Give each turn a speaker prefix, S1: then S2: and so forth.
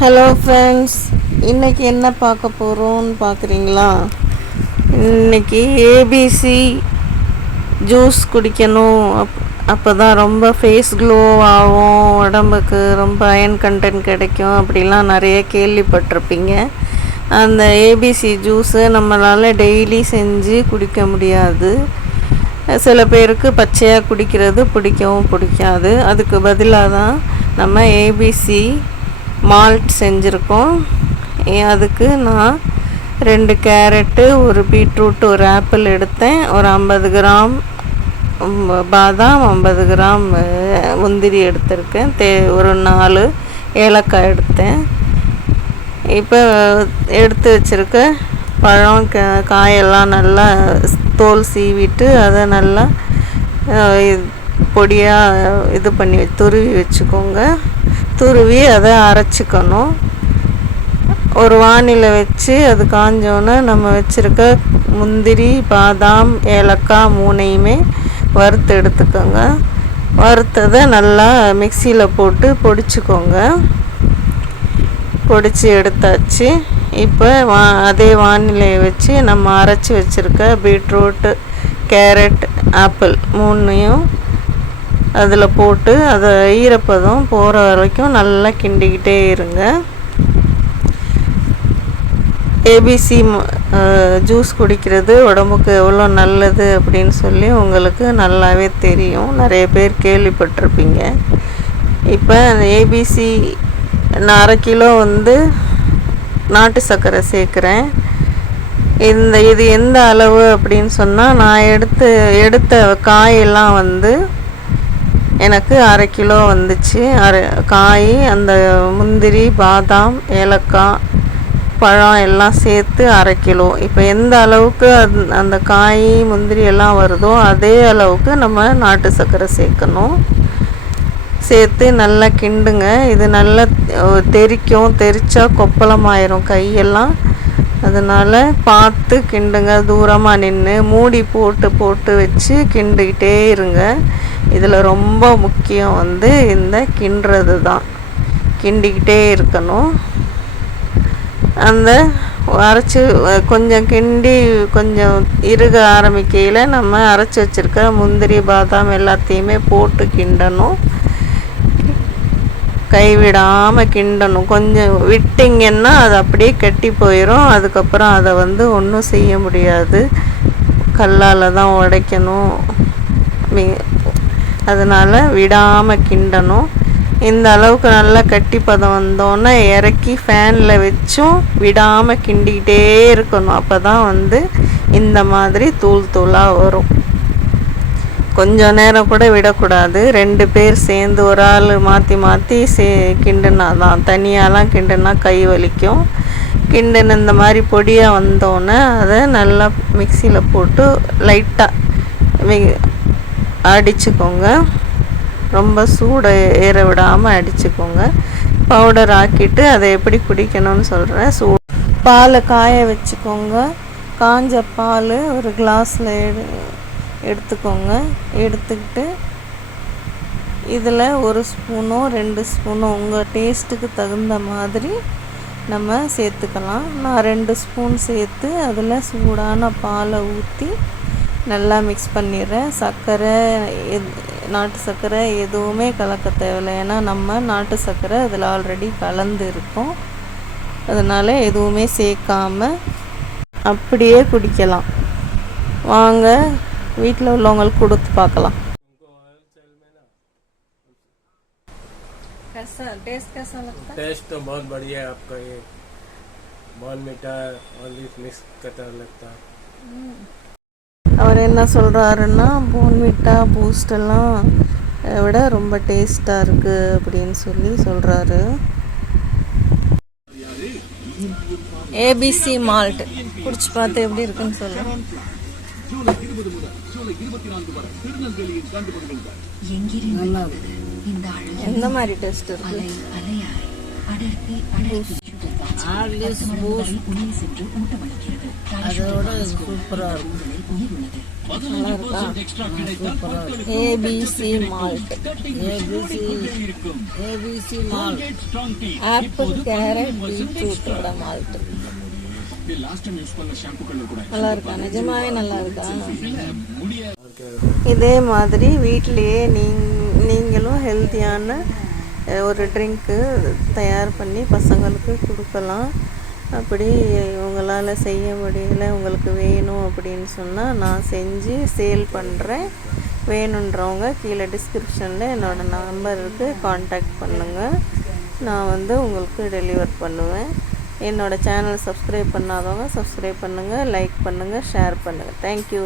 S1: Hello friends இன்றைக்கி என்ன பார்க்க போகிறோம்னு பார்க்குறீங்களா? இன்னைக்கு ஏபிசி ஜூஸ் குடிக்கணும். அப் அப்போ தான் ரொம்ப ஃபேஸ் க்ளோ ஆகும். உடம்புக்கு ரொம்ப அயன் கண்டென்ட் கிடைக்கும். அப்படிலாம் நிறைய கேள்விப்பட்டிருப்பீங்க. அந்த ஏபிசி ஜூஸு நம்மளால் டெய்லி செஞ்சு குடிக்க முடியாது. சில பேருக்கு பச்சையாக குடிக்கிறது பிடிக்கவும் பிடிக்காது. அதுக்கு பதிலாக தான் நம்ம ஏபிசி மால்ட் செஞ்சுருக்கோம். அதுக்கு நான் ரெண்டு கேரட்டு ஒரு பீட்ரூட் ஒரு ஆப்பிள் எடுத்தேன். ஒரு ஐம்பது கிராம் பாதாம் ஐம்பது கிராம் முந்திரி எடுத்திருக்கேன். தே ஒரு நாலு ஏலக்காய் எடுத்தேன். இப்போ எடுத்து வச்சிருக்க பழம் க காயெல்லாம் நல்லா தோல் சீவிட்டு அதை நல்லா பொடியாக இது பண்ணி துருவி வச்சுக்கோங்க. துருவி அதை அரைச்சிக்கணும். ஒரு வானில வச்சு அது காஞ்சோன்னே நம்ம வச்சுருக்க முந்திரி பாதாம் ஏலக்காய் மூணையுமே வறுத்து எடுத்துக்கோங்க. வறுத்ததை நல்லா மிக்சியில் போட்டு பொடிச்சுக்கோங்க. பொடிச்சு எடுத்தாச்சு. இப்போ வா அதே வானிலையை வச்சு நம்ம அரைச்சி வச்சுருக்க பீட்ரூட்டு கேரட் ஆப்பிள் மூணையும் அதில் போட்டு அதை ஈரப்பதம் போகிற வரைக்கும் நல்லா கிண்டிக்கிட்டே இருங்க. ஏபிசி ஜூஸ் குடிக்கிறது உடம்புக்கு எவ்வளோ நல்லது அப்படின்னு சொல்லி உங்களுக்கு நல்லாவே தெரியும். நிறைய பேர் கேள்விப்பட்டிருப்பீங்க. இப்போ ஏபிசி நான் அரை கிலோ வந்து நாட்டு சர்க்கரை சேர்க்குறேன். இந்த இது எந்த அளவு அப்படின்னு சொன்னால் நான் எடுத்து எடுத்த காயெல்லாம் வந்து எனக்கு அரை கிலோ வந்துச்சு. அரை காய் அந்த முந்திரி பாதாம் ஏலக்காய் பழம் எல்லாம் சேர்த்து அரை கிலோ. இப்போ எந்த அளவுக்கு அந்த- அந்த காய் முந்திரி எல்லாம் வருதோ அதே அளவுக்கு நம்ம நாட்டு சர்க்கரை சேர்க்கணும். சேர்த்து நல்லா கிண்டுங்க. இது நல்லா தெரிக்கும். தெறிக்கும் கொப்பளமாயிரும் கையெல்லாம். அதனால் பார்த்து கிண்டுங்க. தூரமாக நின்று மூடி போட்டு போட்டு வச்சு கிண்டுக்கிட்டே இருங்க. இதில் ரொம்ப முக்கியம் வந்து இந்த கிண்டுறது தான். கிண்டிக்கிட்டே இருக்கணும். அந்த அரைச்சி கொஞ்சம் கிண்டி கொஞ்சம் இறுக ஆரம்பிக்கையில் நம்ம அரைச்சி வச்சுருக்க முந்திரி பாதாம் எல்லாத்தையுமே போட்டு கிண்டணும். கைவிடாமல் கிண்டணும். கொஞ்சம் விட்டிங்கன்னா அது அப்படியே கெட்டி போயிடும் அதுக்கப்புறம் அதை வந்து ஒன்றும் செய்ய முடியாது. கல்லால் தான் உடைக்கணும். மி- அதனால் விடாமல் கிண்டணும். இந்த அளவுக்கு நல்லா கட்டி பதம் வந்தோன்னே இறக்கி ஃபேனில் வச்சும் விடாமல் கிண்டிக்கிட்டே இருக்கணும். அப்போ தான் வந்து இந்த மாதிரி தூள் தூளாக வரும். கொஞ்சம் நேரம் கூட விடக்கூடாது. ரெண்டு பேர் சேர்ந்து ஒரு ஆள் மாற்றி மாற்றி சே கிண்டுனா தான். தனியாலாம் கிண்டுனா கை வலிக்கும். கிண்டுன இந்த மாதிரி பொடியாக வந்தோடனே அதை நல்லா மிக்சியில் போட்டு லைட்டாக அடிச்சுக்கோங்க. ரொம்ப சூடை ஏற விடாமல் அடிச்சுக்கோங்க. பவுடர் ஆக்கிட்டு அதை எப்படி குடிக்கணும்னு சொல்கிறேன் சூ பாலை காய வச்சுக்கோங்க. காஞ்ச பால் ஒரு கிளாஸில் எடு எடுத்துக்கோங்க. எடுத்துக்கிட்டு இதில் ஒரு ஸ்பூனோ ரெண்டு ஸ்பூனோ உங்கள் டேஸ்ட்டுக்கு தகுந்த மாதிரி நம்ம சேர்த்துக்கலாம். நான் ரெண்டு ஸ்பூன் சேர்த்து அதில் சூடான பாலை ஊற்றி நல்லா மிக்ஸ் பண்ணிடுறேன் சர்க்கரை எது நாட்டு சர்க்கரை எதுவுமே கலக்க தேவையில்லை ஏன்னா நம்ம நாட்டு சர்க்கரை அதில் ஆல்ரெடி கலந்து இருக்கும் அதனால் எதுவுமே சேர்க்காம அப்படியே குடிக்கலாம் வாங்க வீட்டில் உள்ளவங்களுக்கு கொடுத்து பார்க்கலாம் कैसा टेस्ट कैसा लगता
S2: टेस्ट तो बहुत बढ़िया है आपका ये बहुत मीठा और मिक्स करता लगता है
S1: அவர் என்ன சொல்கிறாருன்னா போன்விட்டா பூஸ்ட் எல்லாம் விட ரொம்ப டேஸ்ட்டாக இருக்குது அப்படின்னு சொல்லி சொல்கிறாரு ஏபிசி மால்ட் குடிச்சு பார்த்து எப்படி இருக்குன்னு சொல்லு.
S3: எங்கிருந்து இந்த அழகு?
S1: எந்த மாதிரி டேஸ்ட் இருக்கு?
S3: அலை அலையாய் அடர்த்தி அடர்த்தி. சுடர்ந்தாச்சு ஆர்லிஸ் பூஸ்ட் அதோட சூப்பராக இருக்கும்
S1: நல்லா இருக்கா
S3: சூப்பராக இருக்கும்
S1: ABC malt
S3: ABC ABC mall
S1: apple carrot பீட்ரூட்டோட malt நல்லா இருக்கா? நிஜமாவே நல்லா இருக்கா? இதே மாதிரி வீட்டிலேயே நீங் நீங்களும் ஹெல்த்தியான அஹ், ஒரு ட்ரிங்க்கு தயார் பண்ணி பசங்களுக்கு கொடுக்கலாம். அப்படி உங்களால் செய்ய முடியல உங்களுக்கு வேணும் அப்படின்னு சொன்னால் நான் செஞ்சு சேல் பண்ணுறேன் வேணுன்றவங்க கீழே டிஸ்கிரிப்ஷனில் என்னோடய நம்பர் இருக்குது காண்டாக்ட் பண்ணுங்கள் நான் வந்து உங்களுக்கு டெலிவர் பண்ணுவேன். என்னோடய சேனல் சப்ஸ்கிரைப் பண்ணாதவங்க சப்ஸ்கிரைப் பண்ணுங்கள் லைக் பண்ணுங்கள் ஷேர் பண்ணுங்கள் தேங்க்யூ